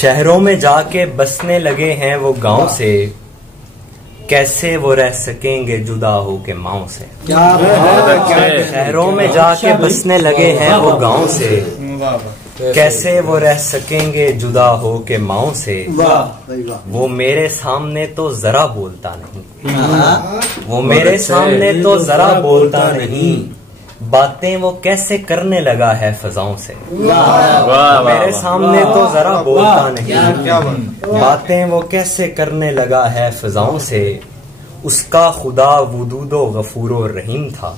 شہروں میں جا کے بسنے لگے ہیں وہ گاؤں سے، کیسے وہ رہ سکیں گے جدا ہو کے ماؤں سے۔ شہروں میں جا کے بسنے لگے ہیں وہ گاؤں سے، کیسے وہ رہ سکیں گے جدا ہو کے ماؤں سے۔ وہ میرے سامنے تو ذرا بولتا نہیں، وہ میرے سامنے تو ذرا بولتا نہیں، باتیں وہ کیسے کرنے لگا ہے فضاؤں سے۔ میرے سامنے تو ذرا بولتا نہیں، باتیں وہ کیسے کرنے لگا ہے فضاؤں سے۔ اس کا خدا ودود و غفور و رحیم تھا،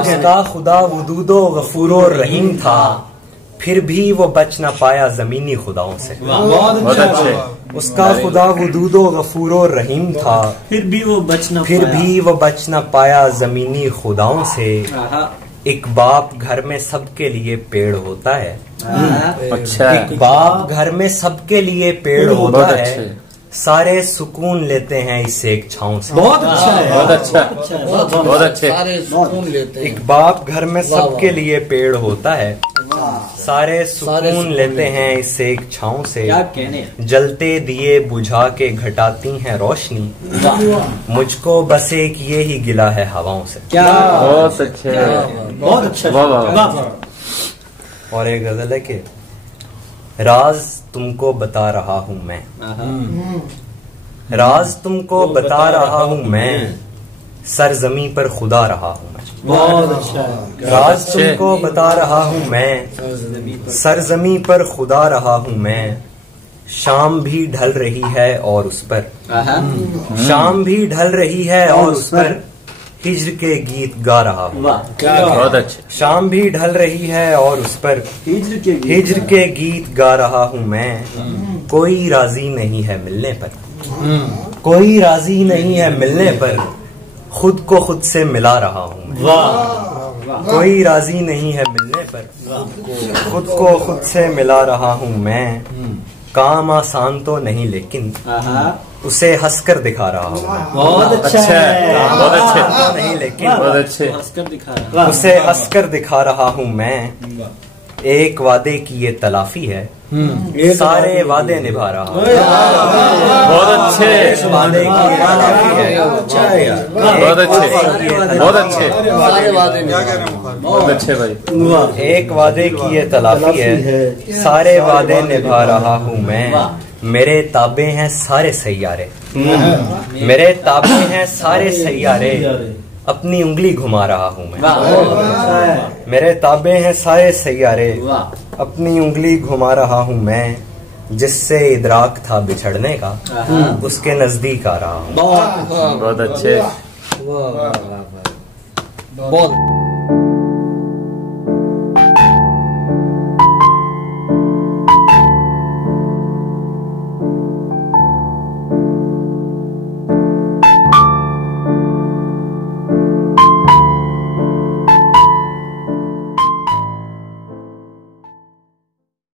اس کا خدا ودود و غفور و رحیم تھا، پھر بھی وہ بچ نہ پایا زمینی خداؤں سے۔ اس کا خدا ودود و غفور و رحیم تھا، پھر بھی وہ بچ نہ پایا زمینی خداؤں سے۔ ایک باپ گھر میں سب کے لیے پیڑ ہوتا ہے، ایک باپ گھر میں سب کے لیے پیڑ ہوتا ہے، سارے سکون لیتے ہیں اس ایک چھاؤں سے۔ بہت اچھا، بہت اچھے۔ ایک باپ گھر میں سب کے لیے پیڑ ہوتا ہے، سارے سکون لیتے ہیں اس ایک چھاؤں سے۔ جلتے دیے بجھا کے گھٹاتی ہیں روشنی، مجھ کو بس ایک یہی گلہ ہے ہواؤں سے۔ بہت اچھا۔ اور ایک غزل ہے کہ راز تم کو بتا رہا ہوں میں، راز تم کو بتا رہا ہوں میں، سرزمین پر خدا رہا ہوں میں۔ بہت اچھا۔ راز تم کو بتا رہا ہوں میں، سرزمین پر خدا رہا ہوں میں۔ شام بھی ڈھل رہی ہے اور اس پر، شام بھی ڈھل رہی ہے اور اس پر ہجر کے گیت گا رہا ہوں۔ بہت اچھا۔ شام بھی ڈھل رہی ہے اور اس پر ہجر کے گیت گا رہا ہوں میں۔ کوئی راضی نہیں ہے ملنے پر، کوئی راضی نہیں ہے ملنے پر، خود کو خود سے ملا رہا ہوں میں۔ کوئی راضی نہیں ہے ملنے پر، خود کو خود سے ملا رہا ہوں میں۔ کام آسان تو نہیں لیکن اسے ہنس کر دکھا رہا ہوں میں۔ بہت اچھا، بہت اچھا۔ نہیں لیکن اسے ہنس کر دکھا رہا ہوں میں۔ ایک وعدے کی یہ تلافی ہے، سارے وعدے نبھا رہا ہوں۔ بہت اچھے۔ وعدے کی یہ تلافی ہے، بہت اچھے، بہت اچھے، بہت اچھے بھائی۔ ایک وعدے کی یہ تلافی ہے، سارے وعدے نبھا رہا ہوں میں۔ میرے تابع ہیں سارے سیارے، میرے تابع ہیں سارے سیارے، اپنی انگلی گھما رہا ہوں میں۔ میرے تابع ہیں سارے سیارے، اپنی انگلی گھما رہا ہوں میں۔ جس سے ادراک تھا بچھڑنے کا، اس کے نزدیک آ رہا ہوں۔ بہت اچھے۔ بہت